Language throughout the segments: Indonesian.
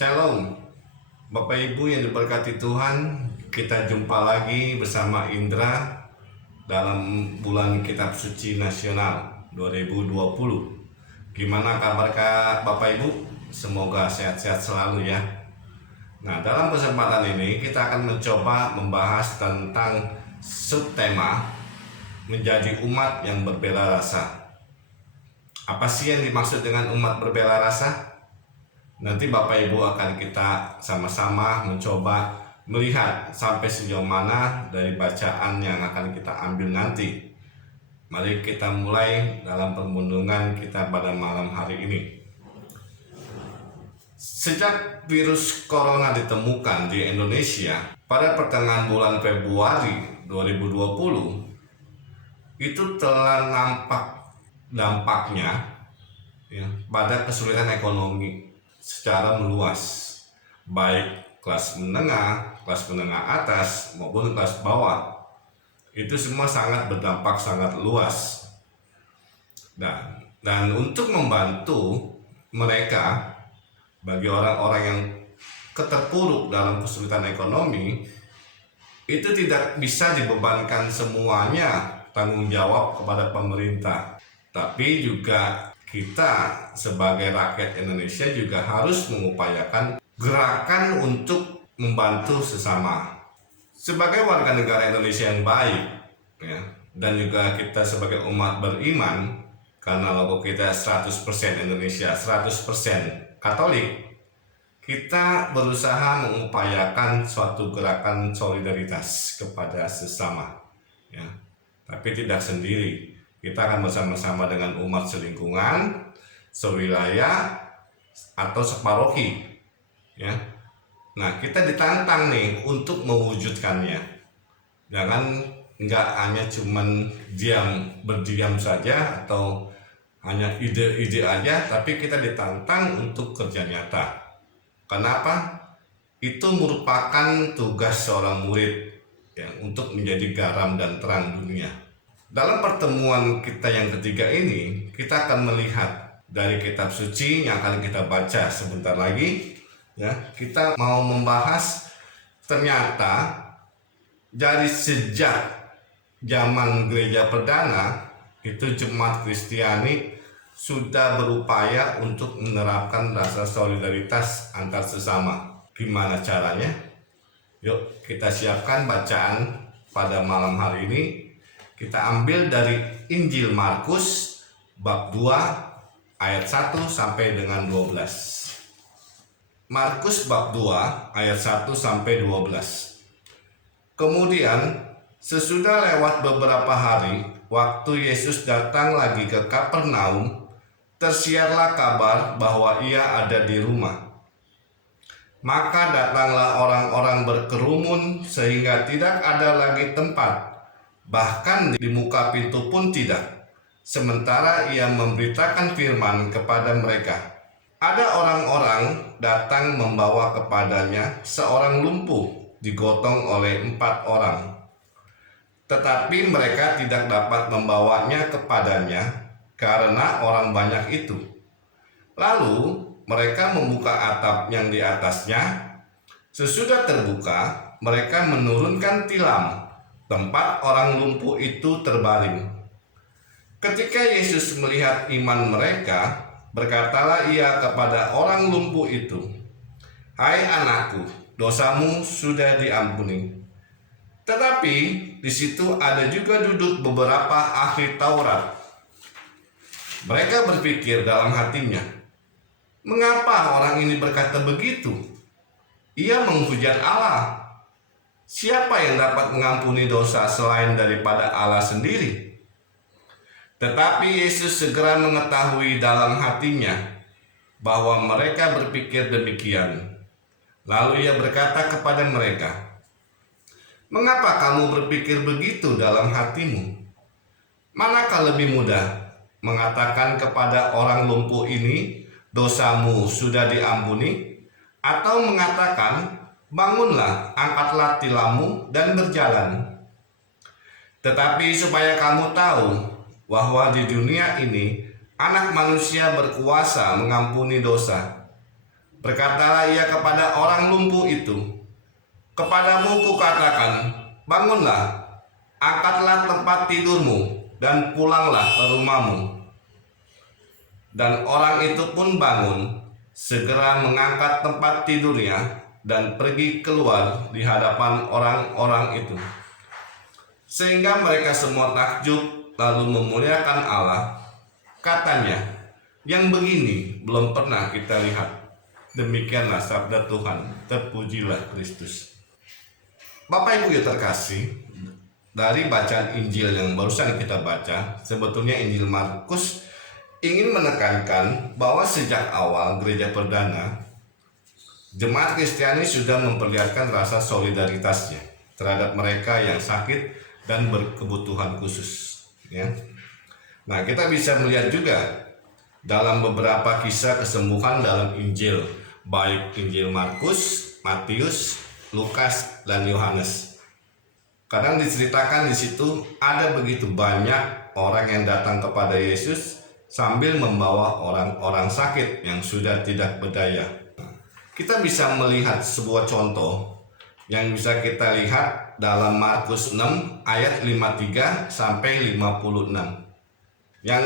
Shalom, Bapak Ibu yang diberkati Tuhan. Kita jumpa lagi bersama Indra dalam bulan Kitab Suci Nasional 2020. Gimana kabar Bapak Ibu? Semoga sehat-sehat selalu ya. Nah, dalam kesempatan ini kita akan mencoba membahas tentang subtema menjadi umat yang berbela rasa. Apa sih yang dimaksud dengan umat berbela rasa? Nanti Bapak Ibu akan kita sama-sama mencoba melihat sampai sejauh mana dari bacaan yang akan kita ambil nanti. Mari kita mulai dalam permundungan kita pada malam hari ini. Sejak virus corona ditemukan di Indonesia pada pertengahan bulan Februari 2020, itu telah nampak dampaknya ya, pada kesulitan ekonomi secara meluas, baik kelas menengah atas maupun kelas bawah. Itu semua sangat berdampak sangat luas. Dan untuk membantu mereka, bagi orang-orang yang terpuruk dalam kesulitan ekonomi, itu tidak bisa dibebankan semuanya tanggung jawab kepada pemerintah, tapi juga kita sebagai rakyat Indonesia juga harus mengupayakan gerakan untuk membantu sesama. Sebagai warga negara Indonesia yang baik ya, dan juga kita sebagai umat beriman, karena logo kita 100% Indonesia, 100% Katolik, kita berusaha mengupayakan suatu gerakan solidaritas kepada sesama ya. Tapi tidak sendiri. Kita akan bersama-sama dengan umat selingkungan, sewilayah, atau separoki ya. Nah, kita ditantang nih untuk mewujudkannya. Jangan nggak hanya cuman berdiam saja atau hanya ide-ide aja, tapi kita ditantang untuk kerja nyata. Kenapa? Itu merupakan tugas seorang murid ya, untuk menjadi garam dan terang dunia. Dalam pertemuan kita yang ketiga ini, kita akan melihat dari kitab suci yang akan kita baca sebentar lagi ya. Kita mau membahas ternyata dari sejak zaman gereja perdana itu jemaat Kristiani sudah berupaya untuk menerapkan rasa solidaritas antar sesama. Gimana caranya? Yuk kita siapkan bacaan pada malam hari ini. Kita ambil dari Injil Markus bab 2 ayat 1 sampai dengan 12. Markus bab 2 ayat 1 sampai 12. Kemudian sesudah lewat beberapa hari, waktu Yesus datang lagi ke Kapernaum, tersiarlah kabar bahwa ia ada di rumah. Maka datanglah orang-orang berkerumun sehingga tidak ada lagi tempat, bahkan di muka pintu pun tidak, sementara ia memberitakan firman kepada mereka. Ada orang-orang datang membawa kepadanya seorang lumpuh digotong oleh 4 orang. Tetapi mereka tidak dapat membawanya kepadanya karena orang banyak itu. Lalu mereka membuka atap yang di atasnya. Sesudah terbuka, mereka menurunkan tilam tempat orang lumpuh itu terbaring. Ketika Yesus melihat iman mereka, berkatalah ia kepada orang lumpuh itu, "Hai anakku, dosamu sudah diampuni." Tetapi di situ ada juga duduk beberapa ahli Taurat. Mereka berpikir dalam hatinya, "Mengapa orang ini berkata begitu? Ia menghujat Allah. Siapa yang dapat mengampuni dosa selain daripada Allah sendiri?" Tetapi Yesus segera mengetahui dalam hatinya bahwa mereka berpikir demikian. Lalu ia berkata kepada mereka, "Mengapa kamu berpikir begitu dalam hatimu? Manakah lebih mudah mengatakan kepada orang lumpuh ini, 'Dosamu sudah diampuni,' atau mengatakan, 'Bangunlah, angkatlah tilammu dan berjalan'? Tetapi supaya kamu tahu bahwa di dunia ini Anak Manusia berkuasa mengampuni dosa." Berkatalah ia kepada orang lumpuh itu, "Kepadamu kukatakan, bangunlah, angkatlah tempat tidurmu, dan pulanglah ke rumahmu." Dan orang itu pun bangun, segera mengangkat tempat tidurnya, dan pergi keluar di hadapan orang-orang itu. Sehingga mereka semua takjub, lalu memuliakan Allah. Katanya, "Yang begini belum pernah kita lihat." Demikianlah sabda Tuhan. Terpujilah Kristus. Bapak Ibu yang terkasih, dari bacaan Injil yang barusan kita baca, sebetulnya Injil Markus ingin menekankan bahwa sejak awal gereja perdana, jemaat Kristiani sudah memperlihatkan rasa solidaritasnya terhadap mereka yang sakit dan berkebutuhan khusus. Ya. Nah, kita bisa melihat juga dalam beberapa kisah kesembuhan dalam Injil, baik Injil Markus, Matius, Lukas, dan Yohanes. Kadang diceritakan di situ ada begitu banyak orang yang datang kepada Yesus sambil membawa orang-orang sakit yang sudah tidak berdaya. Kita bisa melihat sebuah contoh yang bisa kita lihat dalam Markus 6 ayat 53 sampai 56. Yang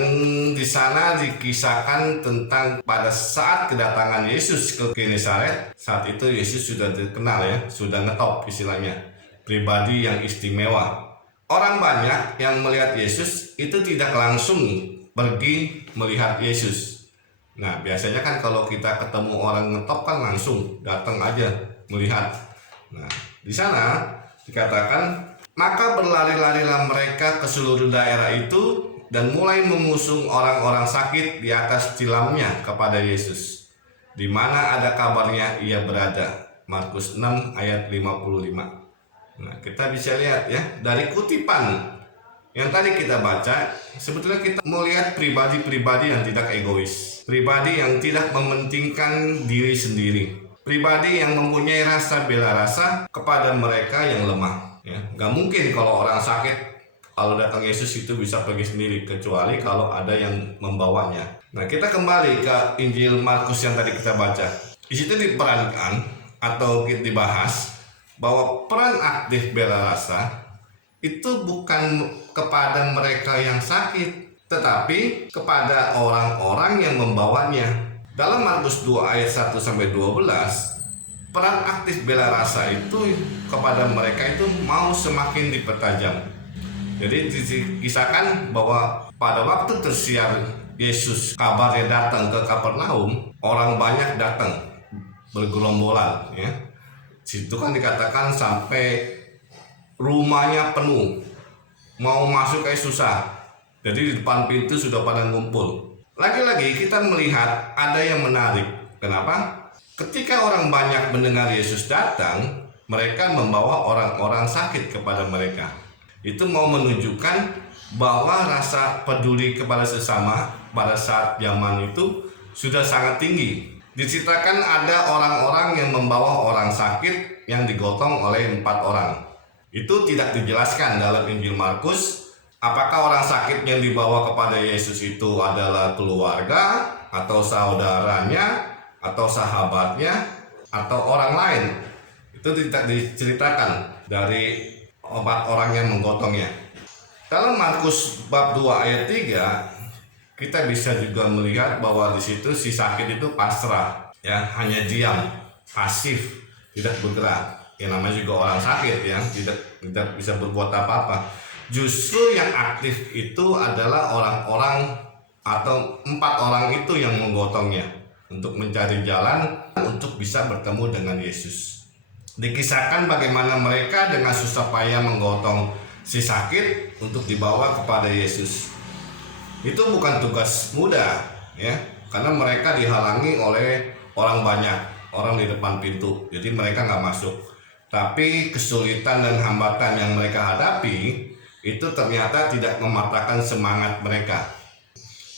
di sana dikisahkan tentang pada saat kedatangan Yesus ke Genesaret. Saat itu Yesus sudah dikenal, ya, sudah ngetop istilahnya, pribadi yang istimewa. Orang banyak yang melihat Yesus itu tidak langsung pergi melihat Yesus. Nah, biasanya kan kalau kita ketemu orang ngetop kan langsung datang aja melihat. Nah, di sana dikatakan, "Maka berlari-larilah mereka ke seluruh daerah itu dan mulai mengusung orang-orang sakit di atas tilamnya kepada Yesus, di mana ada kabarnya ia berada." Markus 6 ayat 55. Nah, kita bisa lihat, ya, dari kutipan yang tadi kita baca, sebetulnya kita melihat pribadi-pribadi yang tidak egois, pribadi yang tidak mementingkan diri sendiri, pribadi yang mempunyai rasa bela rasa kepada mereka yang lemah. Ya, nggak mungkin kalau orang sakit, kalau datang Yesus itu bisa pergi sendiri, kecuali kalau ada yang membawanya. Nah, kita kembali ke Injil Markus yang tadi kita baca. Di situ diperankan atau dibahas bahwa peran aktif bela rasa itu bukan kepada mereka yang sakit, tetapi kepada orang-orang yang membawanya. Dalam Markus 2 ayat 1 sampai 12, peran aktif bela rasa itu kepada mereka itu mau semakin dipertajam. Jadi dikisahkan bahwa pada waktu tersiar Yesus kabarnya datang ke Kapernaum, orang banyak datang bergerombolan, ya. Situ kan dikatakan sampai rumahnya penuh, mau masuk kayak susah. Jadi di depan pintu sudah pada ngumpul. Lagi-lagi kita melihat ada yang menarik. Kenapa? Ketika orang banyak mendengar Yesus datang, mereka membawa orang-orang sakit kepada mereka. Itu mau menunjukkan bahwa rasa peduli kepada sesama pada saat zaman itu sudah sangat tinggi. Diceritakan ada orang-orang yang membawa orang sakit yang digotong oleh 4 orang. Itu tidak dijelaskan dalam Injil Markus apakah orang sakit yang dibawa kepada Yesus itu adalah keluarga atau saudaranya atau sahabatnya atau orang lain. Itu tidak diceritakan dari 4 orang yang menggotongnya. Dalam Markus bab 2 ayat 3, kita bisa juga melihat bahwa di situ si sakit itu pasrah, ya, hanya diam, pasif, tidak bergerak. Yang namanya juga orang sakit, ya, tidak bisa berbuat apa-apa. Justru yang aktif itu adalah orang-orang atau 4 orang itu yang menggotongnya untuk mencari jalan untuk bisa bertemu dengan Yesus. Dikisahkan bagaimana mereka dengan susah payah menggotong si sakit untuk dibawa kepada Yesus. Itu bukan tugas mudah, ya, karena mereka dihalangi oleh orang banyak, orang di depan pintu. Jadi mereka nggak masuk. Tapi kesulitan dan hambatan yang mereka hadapi itu ternyata tidak mematahkan semangat mereka.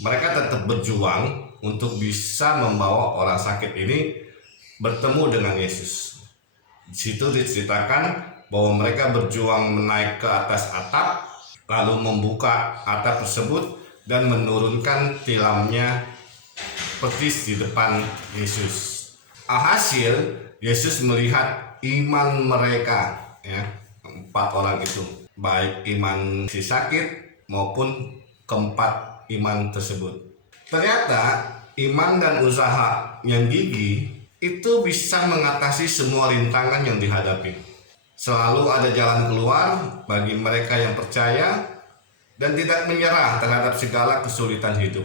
Mereka tetap berjuang untuk bisa membawa orang sakit ini bertemu dengan Yesus. Di situ diceritakan bahwa mereka berjuang menaik ke atas atap, lalu membuka atap tersebut dan menurunkan tilamnya persis di depan Yesus. Alhasil Yesus melihat iman mereka, ya, 4 orang itu, baik iman si sakit maupun keempat iman tersebut. Ternyata iman dan usaha yang gigih itu bisa mengatasi semua rintangan yang dihadapi. Selalu ada jalan keluar bagi mereka yang percaya dan tidak menyerah terhadap segala kesulitan hidup.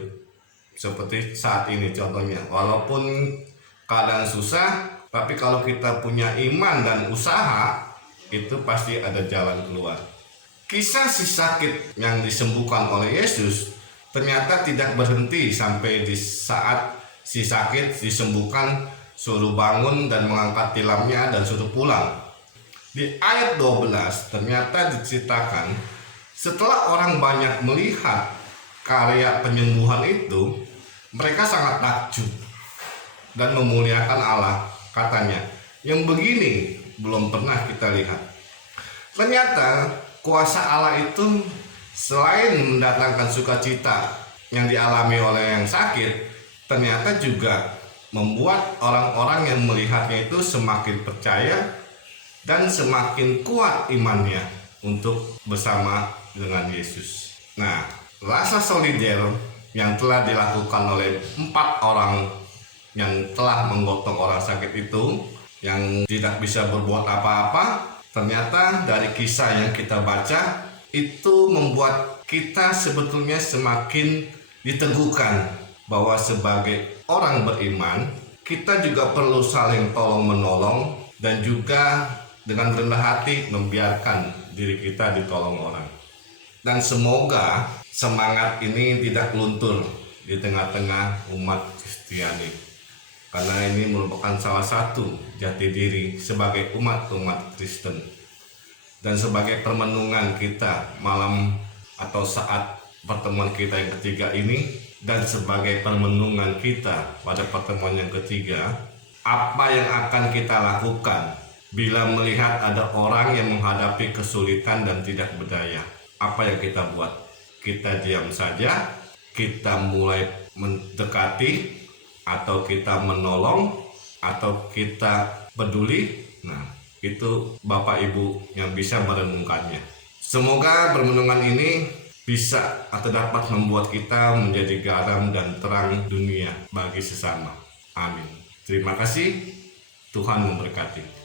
Seperti saat ini contohnya, walaupun keadaan susah, tapi kalau kita punya iman dan usaha, itu pasti ada jalan keluar. Kisah si sakit yang disembuhkan oleh Yesus ternyata tidak berhenti sampai di saat si sakit disembuhkan, suruh bangun dan mengangkat tilamnya dan suruh pulang. Di ayat 12 ternyata diceritakan setelah orang banyak melihat karya penyembuhan itu, mereka sangat takjub dan memuliakan Allah. Katanya, yang begini belum pernah kita lihat. Ternyata kuasa Allah itu selain mendatangkan sukacita yang dialami oleh yang sakit, ternyata juga membuat orang-orang yang melihatnya itu semakin percaya dan semakin kuat imannya untuk bersama dengan Yesus. Nah, rasa solider yang telah dilakukan oleh 4 orang yang telah menggotong orang sakit itu, yang tidak bisa berbuat apa-apa, ternyata dari kisah yang kita baca itu membuat kita sebetulnya semakin diteguhkan bahwa sebagai orang beriman kita juga perlu saling tolong menolong dan juga dengan rendah hati membiarkan diri kita ditolong orang. Dan semoga semangat ini tidak luntur di tengah-tengah umat Kristiani, karena ini merupakan salah satu jati diri sebagai umat Kristen. Dan sebagai permenungan kita malam atau saat pertemuan kita yang ketiga ini, dan sebagai permenungan kita pada pertemuan yang ketiga, apa yang akan kita lakukan bila melihat ada orang yang menghadapi kesulitan dan tidak berdaya? Apa yang kita buat? Kita diam saja, kita mulai mendekati, atau kita menolong, atau kita peduli? Nah, itu Bapak Ibu yang bisa merenungkannya. Semoga permenungan ini bisa atau dapat membuat kita menjadi garam dan terang dunia bagi sesama. Amin. Terima kasih. Tuhan memberkati.